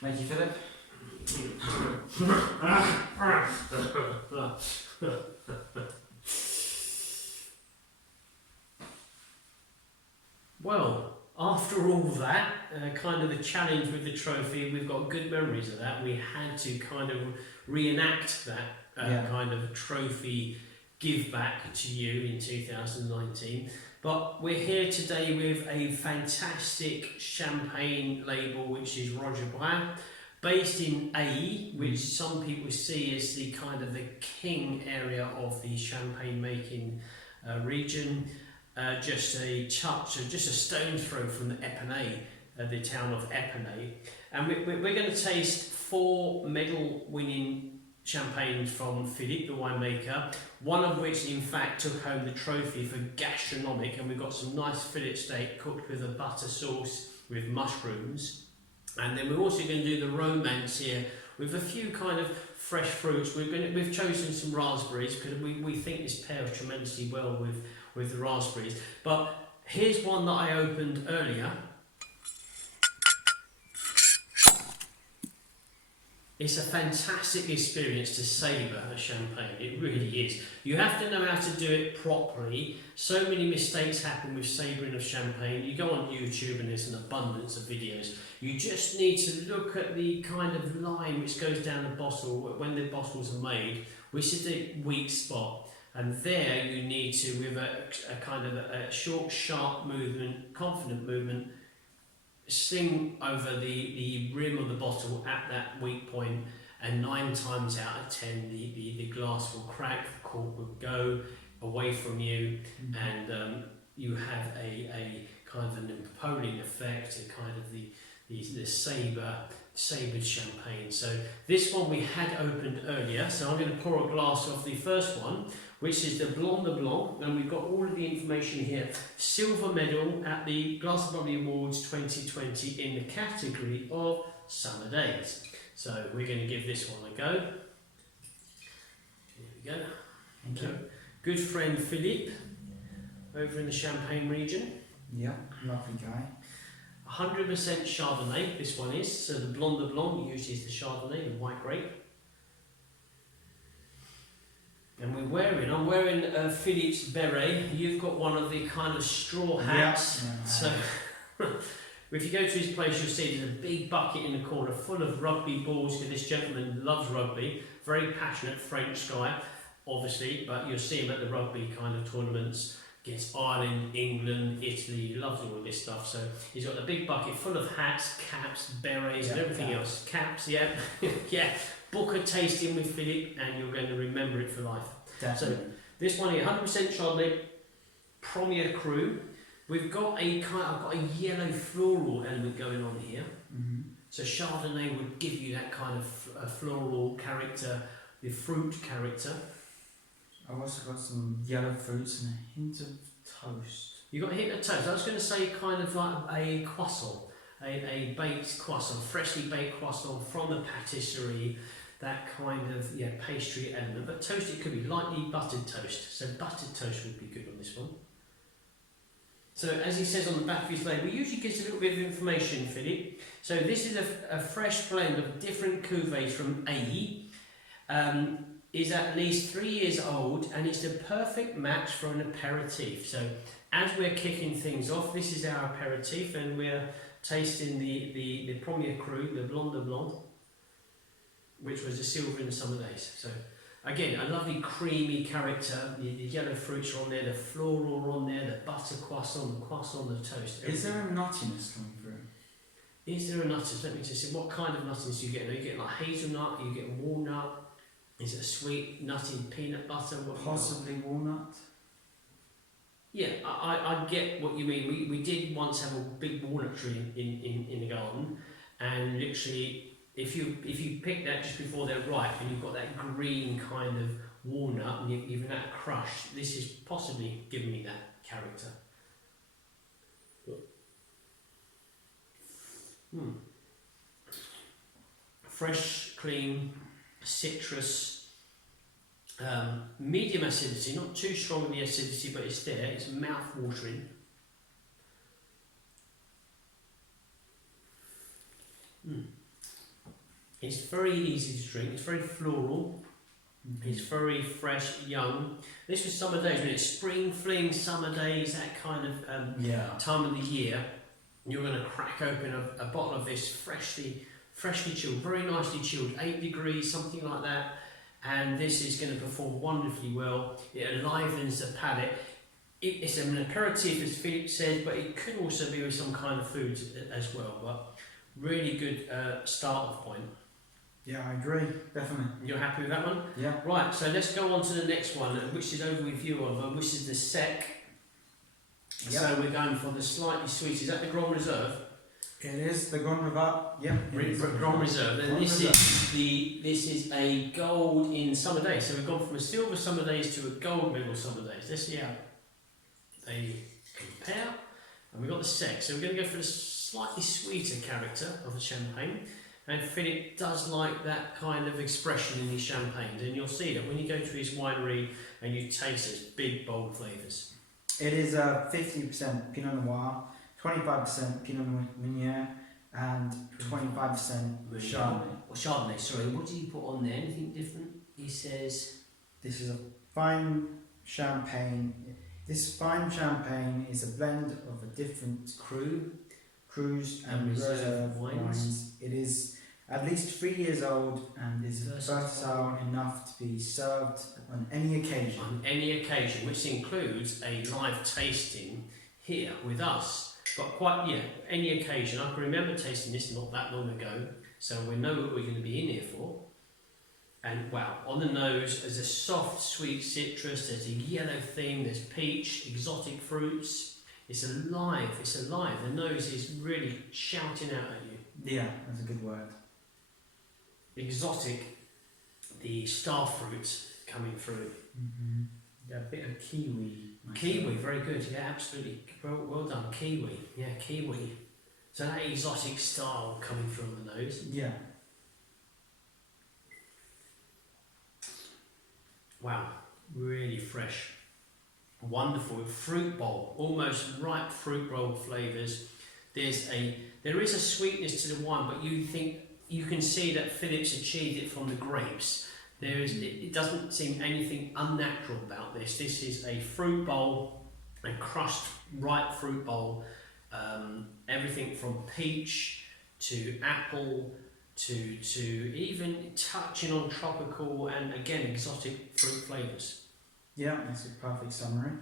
Thank you, Philip. Well, after all that, kind of the challenge with the trophy, we've got good memories of that. We had to kind of reenact that kind of trophy give back to you in 2019. But we're here today with a fantastic champagne label, which is Roger Brun, based in AE, which some people see as the kind of the king area of the champagne making region. Just a stone's throw from the Epernay, the town of Epernay. And we're going to taste 4 medal-winning champagnes from Philippe, the winemaker, one of which in fact took home the trophy for Gastronomic, and we've got some nice fillet steak cooked with a butter sauce with mushrooms. And then we're also going to do the romance here with a few kind of fresh fruits. We've chosen some raspberries because we think this pairs tremendously well with the raspberries. But here's one that I opened earlier. It's a fantastic experience to savour a champagne, it really is. You have to know how to do it properly. So many mistakes happen with savouring of champagne. You go on YouTube and there's an abundance of videos. You just need to look at the kind of line which goes down the bottle when the bottles are made, which is the weak spot. And there you need to, with a kind of a short, sharp movement, confident movement, sling over the rim of the bottle at that weak point, and 9 times out of 10 the glass will crack, the cork will go away from you, and you have a kind of an imposing effect, a kind of the sabred champagne. So this one we had opened earlier, so I'm going to pour a glass of the first one, which is the Blanc de Blanc, and we've got all of the information here. Silver medal at the Glass of Bubbly Awards 2020 in the category of Summer Days. So we're going to give this one a go. Here we go. Thank you. Good friend Philippe, over in the Champagne region. Yeah, lovely guy. 100% Chardonnay, this one is. So the Blanc de Blanc usually is the Chardonnay, the white grape. And I'm wearing Philippe's beret. You've got one of the kind of straw hats. Yeah. So if you go to his place, you'll see there's a big bucket in the corner full of rugby balls, because this gentleman loves rugby. Very passionate French guy, obviously, but you'll see him at the rugby kind of tournaments against Ireland, England, Italy. He loves all this stuff. So he's got a big bucket full of hats, caps, berets, and everything else. Caps, yeah. Yeah. Book a tasting with Philippe and you're going to remember it for life. Definitely. So this one here, 100% Chardonnay, Premier Cru. I've got a yellow floral element going on here. So Chardonnay would give you that kind of floral character, the fruit character. I've also got some yellow fruits and a hint of toast. You got a hint of toast. I was going to say kind of like a croissant, a baked croissant, freshly baked croissant from the patisserie. That kind of pastry element, but toast, it could be lightly buttered toast. So buttered toast would be good on this one. So as he says on the back of his label, he usually gives a little bit of information, Philippe. So this is a fresh blend of different cuvées from AE. Is at least 3 years old, and it's the perfect match for an aperitif. So as we're kicking things off, this is our aperitif, and we're tasting the Premier Cru, the Blanc de Blanc, which was the silver in the summer days. So again, a lovely creamy character. The yellow fruits are on there, the floral are on there, the butter croissant, the croissant, the toast. Is there a nuttiness coming through? Is there a nuttiness? Let me just see. What kind of nuttiness do you get? You get like hazelnut, you get walnut. Is it a sweet, nutty peanut butter? Possibly walnut. Yeah, I get what you mean. We did once have a big walnut tree in the garden, and literally, if you pick that just before they're ripe and you've got that green kind of walnut and you've even that crush, this is possibly giving me that character. Fresh, clean, citrus, medium acidity, not too strong in the acidity, but it's there, it's mouth-watering. It's very easy to drink. It's very floral. It's very fresh, young. This was summer days, when it's spring, fling, summer days, that kind of time of the year. You're going to crack open a bottle of this freshly chilled, very nicely chilled, 8 degrees, something like that. And this is going to perform wonderfully well. It enlivens the palate. It's an aperitif, as Philip said, but it could also be with some kind of food as well. But really good start-off point. Yeah, I agree, definitely. You're happy with that one? Yeah. Right, so let's go on to the next one, which is over with you, Oliver, which is the Sec. Yep. So we're going for the slightly sweet. Is that the Grand Reserve? It is the Grand Reserve. Yeah. Grand Reserve. And this is a gold in summer days. So we've gone from a silver summer days to a gold medal summer days. Let's see how they compare. And we've got the Sec. So we're going to go for the slightly sweeter character of the champagne. And Philip does like that kind of expression in his champagnes, and you'll see that when you go to his winery and you taste those big, bold flavours. It is 50% Pinot Noir, 25% Pinot Meunier, and 25% Chardonnay. Well, Chardonnay, sorry, what did he put on there? Anything different? He says... This is a fine champagne. This fine champagne is a blend of a different crus and reserve wines. It is at least 3 years old and is versatile enough to be served on any occasion. On any occasion, which includes a live tasting here with us. But any occasion. I can remember tasting this not that long ago, so we know what we're going to be in here for. And wow, on the nose, there's a soft, sweet citrus, there's a yellow theme, there's peach, exotic fruits. It's alive, The nose is really shouting out at you. Yeah, that's a good word. Exotic, the star fruit coming through. Mm-hmm. Yeah, a bit of kiwi. Kiwi, very good. Yeah, absolutely. Well done. Kiwi. Yeah, kiwi. So that exotic style coming through on the nose. Yeah. Wow, really fresh. Wonderful. Fruit bowl, almost ripe fruit bowl flavours. There is a sweetness to the wine, but you can see that Philip's achieved it from the grapes. It doesn't seem anything unnatural about this. This is a fruit bowl, a crushed ripe fruit bowl. Everything from peach to apple to even touching on tropical and again exotic fruit flavours. Yeah, that's a perfect summary.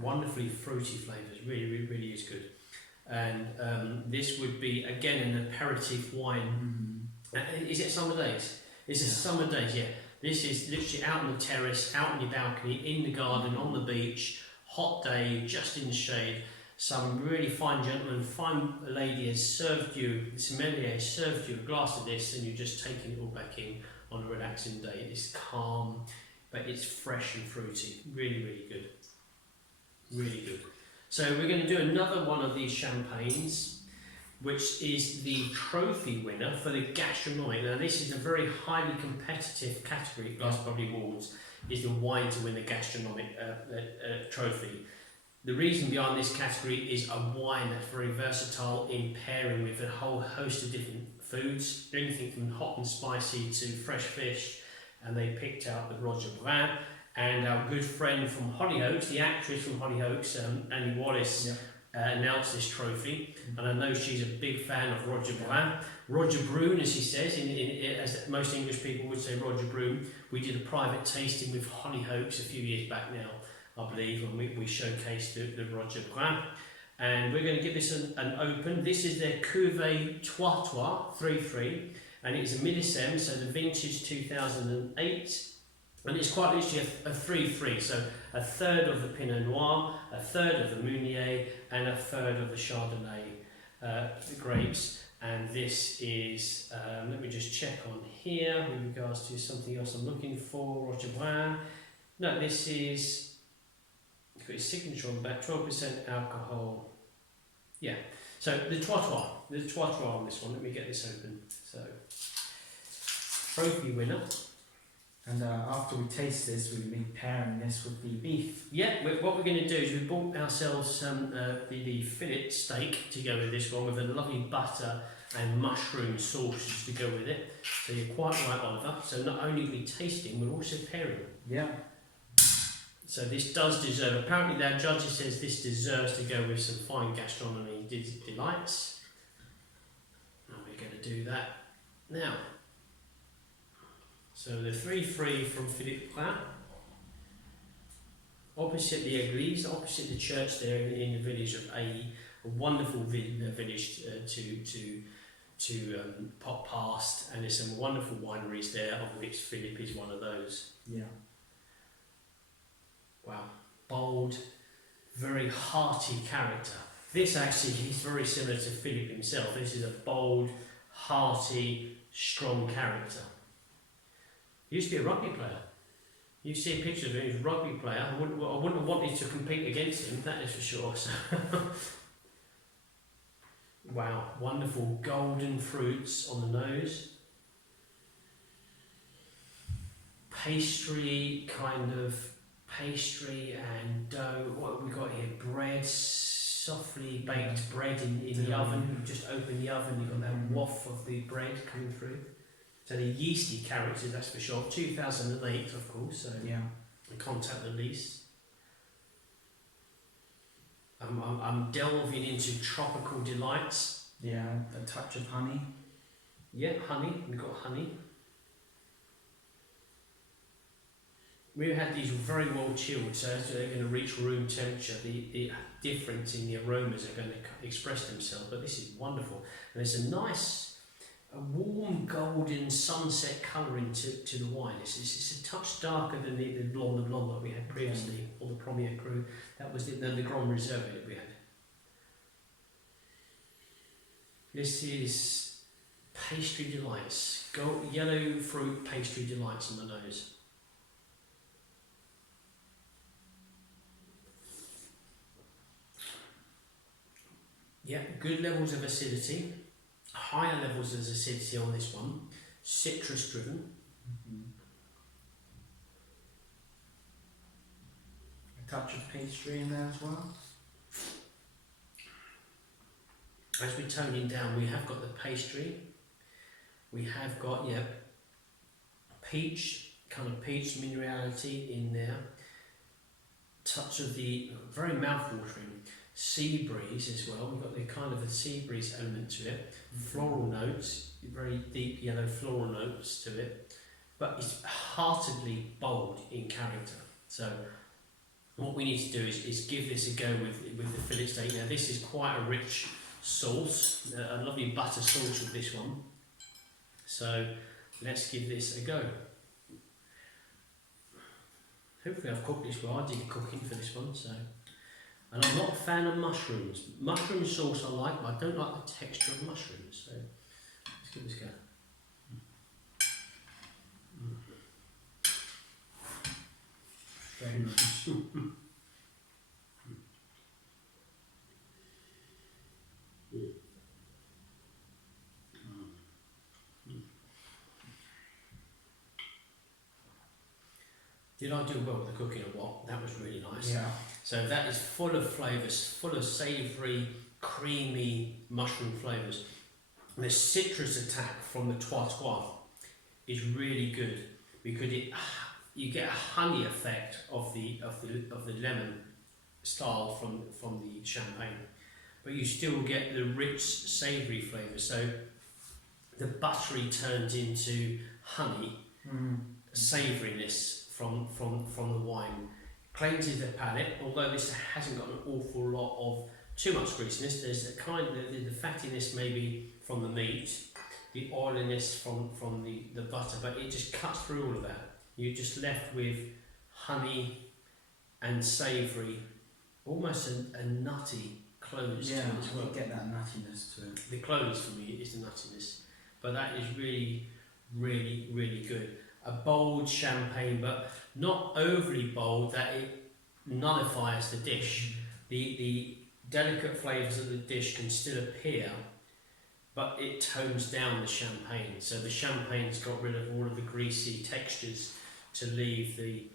Wonderfully fruity flavours, really is good. And this would be again an aperitif wine. Is it summer days? It's summer days, yeah. This is literally out on the terrace, out on your balcony, in the garden, on the beach, hot day, just in the shade. Some really fine gentleman, fine lady has served you, the sommelier has served you a glass of this, and you're just taking it all back in on a relaxing day. It's calm, but it's fresh and fruity. Really good. Really good. So we're going to do another one of these champagnes, which is the trophy winner for the Gastronomic. Now this is a very highly competitive category. Bubbly Awards is the wine to win the Gastronomic trophy. The reason behind this category is a wine that's very versatile in pairing with a whole host of different foods, anything from hot and spicy to fresh fish, and they picked out the Roger Brun. And our good friend from Hollyoaks, the actress from Hollyoaks, Annie Wallace, announced this trophy. And I know she's a big fan of Roger Brun. Roger Brun, as he says, as most English people would say Roger Brun. We did a private tasting with Hollyoaks a few years back now, I believe, and we showcased the Roger Brun. And we're going to give this an open. This is their Cuvée 3-3, and it's a millésime, so the vintage 2008. And it's quite literally a 3-3, so a third of the Pinot Noir, a third of the Meunier, and a third of the Chardonnay the grapes. And this is, let me just check on here with regards to something else I'm looking for, Roger Brun. No, this is, it's got his signature on the back, 12% alcohol. Yeah, so the Trois on this one, let me get this open. So, trophy winner. And after we taste this, we'll be pairing this with the beef. Yeah, what we're going to do is we bought ourselves some the fillet steak to go with this one, with a lovely butter and mushroom sauces to go with it. So you're quite right, Oliver. So not only are we tasting, we're also pairing. Yeah. So this does deserve, apparently our judges says this deserves to go with some fine gastronomy delights. And we're going to do that now. So the 3-3 from Philippe Plat, opposite the Église, opposite the church there in the village of Ailly, a wonderful village to pop past, and there's some wonderful wineries there, of which Philippe is one of those. Yeah. Wow, bold, very hearty character. This actually is very similar to Philippe himself. This is a bold, hearty, strong character. He used to be a rugby player. You see a picture of him, he's a rugby player. I wouldn't have wanted to compete against him, that is for sure. So wow, wonderful golden fruits on the nose. Pastry and dough. What have we got here? Bread, softly baked bread in the oven. You just open the oven, you've got that waft of the bread coming through. So the yeasty characters, that's for sure. 2008, of course, so yeah. The contact the least. I'm delving into tropical delights. Yeah, a touch of honey. Yeah, honey. We've got honey. We had these very well chilled, so as they're going to reach room temperature, the difference in the aromas are going to express themselves. But this is wonderful, and it's a nice, a warm golden sunset colouring to the wine. It's a touch darker than the Blanc de Blanc that we had previously, or the Premier Cru. That was the Grand Reserve that we had. This is pastry delights, yellow fruit pastry delights on the nose. Yeah, good levels of acidity, higher levels of acidity on this one, citrus driven. A touch of pastry in there as well. As we're toning down, we have got the pastry, we have got, peach minerality in there, touch of the very mouth-watering sea breeze as well. We've got the kind of a sea breeze element to it, floral notes, very deep yellow floral notes to it, but it's heartedly bold in character. So what we need to do is give this a go with the fillet steak. Now this is quite a rich sauce, a lovely butter sauce with this one. So let's give this a go. Hopefully I've cooked this well. I did cooking for this one, so. And I'm not a fan of mushrooms. Mushroom sauce I like, but I don't like the texture of mushrooms. So let's give this a go. Very nice. Did I do well with the cooking or what? That was really nice. Yeah. So that is full of flavours, full of savoury, creamy mushroom flavours. And the citrus attack from the trois is really good because you get a honey effect of the lemon style from the champagne, but you still get the rich savoury flavour. So the buttery turns into honey, savouriness from the wine, cleanses the palate. Although this hasn't got an awful lot of too much greasiness, there's a kind of the fattiness maybe from the meat, the oiliness from the butter, but it just cuts through all of that. You're just left with honey and savoury, almost a nutty close to it as well. You get that nuttiness to it. The close for me is the nuttiness, but that is really, really, really good. A bold champagne, but not overly bold that it nullifies the dish. The delicate flavours of the dish can still appear, but it tones down the champagne. So the champagne's got rid of all of the greasy textures to leave the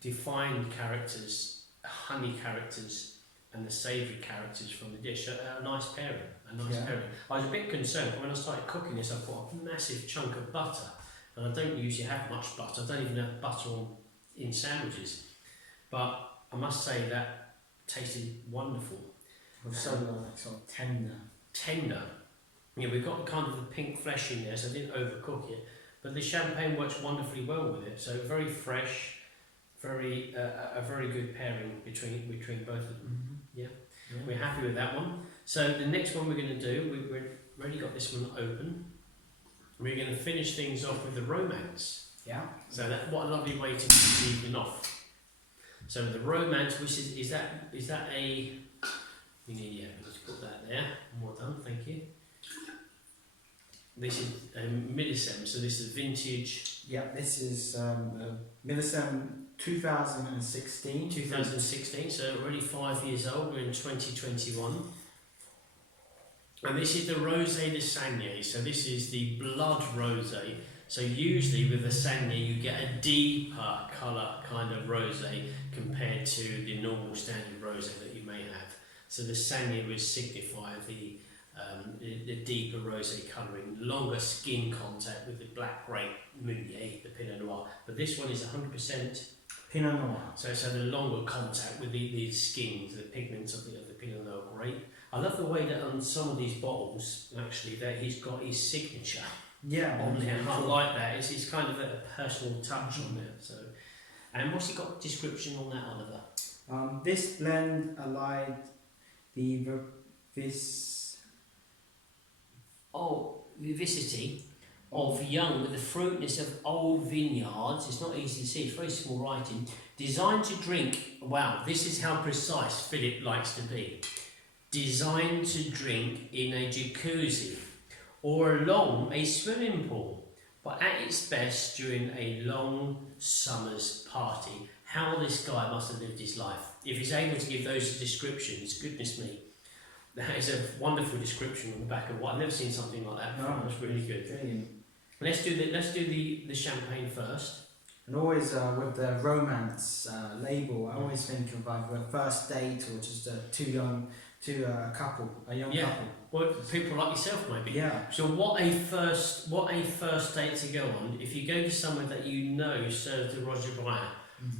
defined characters, honey characters, and the savoury characters from the dish. A nice pairing. Pairing. I was a bit concerned when I started cooking this. I put a massive chunk of butter, and I don't usually have much butter. I don't even have butter in sandwiches, but I must say that tasted wonderful. So like sort of tender. Tender. Yeah, we've got kind of the pink flesh in there, so I didn't overcook it. But the champagne works wonderfully well with it. So very fresh, very a very good pairing between both of them. Yeah, we're happy with that one. So the next one we're going to do, we've already got this one open. We're going to finish things off with the romance. Yeah. So that what a lovely way to kick the evening off. So the romance, which is that a let's put that there. Well done, thank you. This is Millicem, so this is vintage. Yeah, this is Millicem 2016. 2016, so already 5 years old. We're in 2021. And this is the Rosé de Sangnier. So this is the blood rosé. So usually with the Sangnier you get a deeper colour kind of rosé compared to the normal standard rosé that you may have. So the Sangnier would signify the deeper rosé colouring, longer skin contact with the black grape Meunier, the Pinot Noir. But this one is 100% Pinot Noir. So it's had a longer contact with the skins, the pigments of the Pinot Noir grape. I love the way that on some of these bottles, actually, that he's got his signature on there. I like that. It's kind of a personal touch on there. So, and what's he got description on that, Oliver? This blend allied the vivacity of young with the fruitness of old vineyards. It's not easy to see, it's very small writing. Designed to drink, wow, this is how precise Philip likes to be. Designed to drink in a jacuzzi or along a swimming pool, but at its best during a long summer's party. How this guy must have lived his life. If he's able to give those descriptions, goodness me. That is a wonderful description on the back of what I've never seen something like that before. That's really good. Brilliant. Let's do the champagne first. And always with the romance label, I always think of either a first date or just a young couple. Well, people like yourself maybe. Yeah. So what a first date to go on. If you go to somewhere that you know serves the Roger Brun,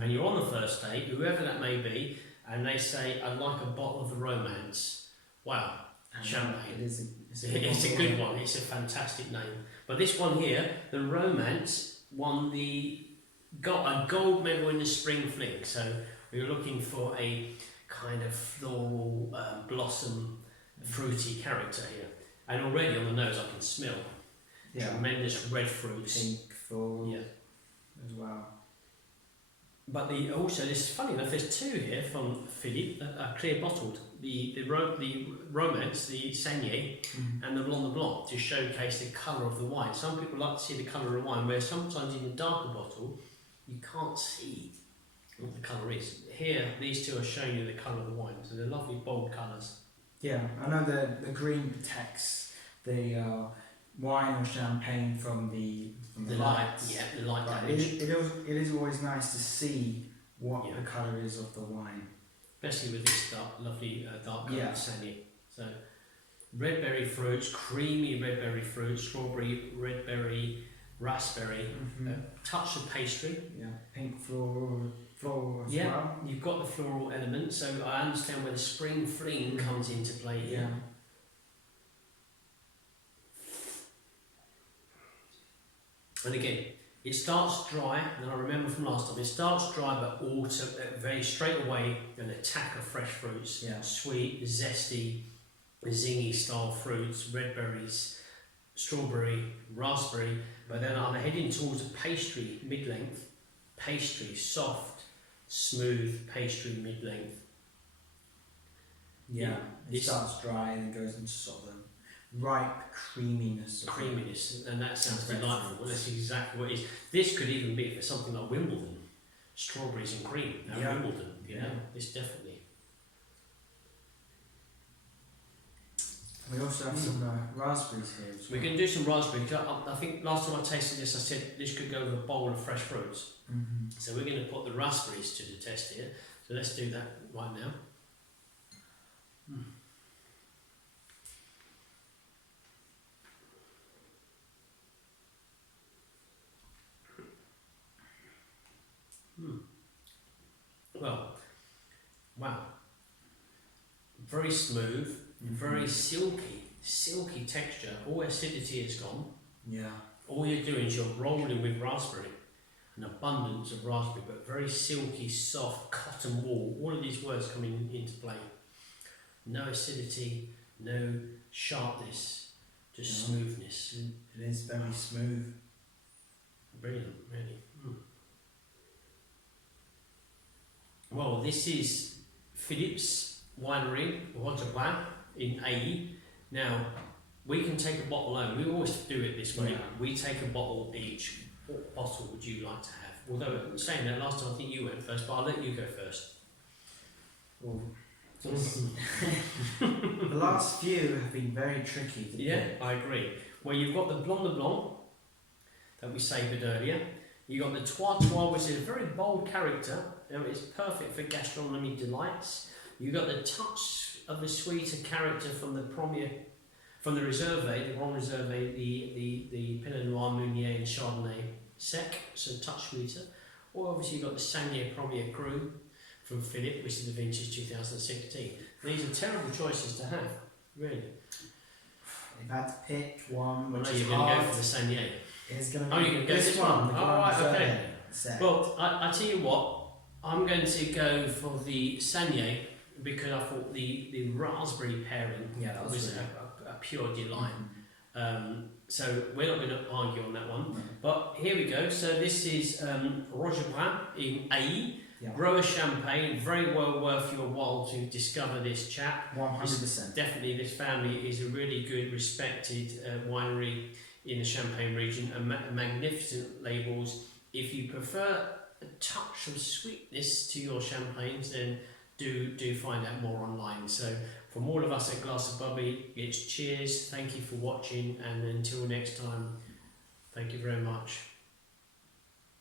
and you're on the first date, whoever that may be, and they say, "I'd like a bottle of the romance." Wow, champagne. It's a good one. It's a fantastic name. But this one here, the romance, won got a gold medal in the spring fling. So we were looking for a kind of floral, blossom, fruity character here. And already on the nose, I can smell tremendous red fruits. Pink floral as well. But also, this is funny enough. There's two here from Philippe, clear bottled. The romance, the Sangnier, and the Blanc de Blanc to showcase the colour of the wine. Some people like to see the colour of the wine, where sometimes in the darker bottle you can't see what the colour is. Here, these two are showing you the colour of the wine, so they're lovely bold colours. Yeah, I know the green protects the wine or champagne from the light. Yeah, the light But damage. it is always nice to see what the colour is of the wine. Especially with this lovely dark colour Sangnier. So, red berry fruits, creamy red berry fruits, strawberry, red berry, raspberry, touch of pastry. Yeah, pink floral as well. You've got the floral element, so I understand where the spring fling comes into play here. Yeah. And again, it starts dry, and I remember from last time, it starts dry but autumn, very straight away, an attack of fresh fruits, sweet, zesty, zingy style fruits, red berries, strawberry, raspberry, but then I'm heading towards a pastry mid-length, pastry, soft, smooth pastry mid-length. Yeah, it starts dry and goes into sort of ripe creaminess. And that sounds delightful. Well, that's exactly what it is. This could even be for something like Wimbledon, strawberries and cream. Wimbledon, this definitely. We also have some raspberries here as We well. can do some raspberries. I think last time I tasted this, I said this could go with a bowl of fresh fruits. Mm-hmm. So we're going to put the raspberries to the test here. So let's do that right now. Well, wow. Very smooth, very silky texture. All acidity is gone. Yeah. All you're doing is you're rolling with raspberry, an abundance of raspberry, but very silky, soft, cotton wool. All of these words coming into play. No acidity, no sharpness, just smoothness. It is very smooth. Brilliant, really. Well, this is Philip's Winery, Roger Brun in AE. Now, we can take a bottle home. We always do it this way. Yeah. We take a bottle each. What bottle would you like to have? Although, saying that, last time I think you went first, but I'll let you go first. Well, the last few have been very tricky to pick. I agree. Well, you've got the Blanc de Blanc that we savoured earlier. You've got the Trois Trois, which is a very bold character. It's perfect for gastronomic delights. You've got the touch of the sweeter character from the Reserve, the Grand Reserve, the Pinot Noir, Meunier and Chardonnay Sec, so touch sweeter. Or obviously you've got the Sangnier Premier Cru from Philip, which is the vintage 2016. These are terrible choices to have, really. If I had to pick one, I which know is you're going to hard, go for the Sangnier. it's going to Oh, be you're going to go this one. The Oh, Grand right, okay. Reserve set. Well, I tell you what, I'm going to go for the Sangnier because I thought the raspberry pairing was really a pure delight. So we're not going to argue on that one. No. But here we go. So this is Roger Brun in AE. Yeah. Grower Champagne, very well worth your while to discover this chap. 100%. Definitely, this family is a really good, respected winery in the Champagne region, and magnificent labels. If you prefer a touch of sweetness to your champagnes, then do find out more online. So from all of us at Glass of Bubbly, it's cheers, thank you for watching, and until next time, thank you very much.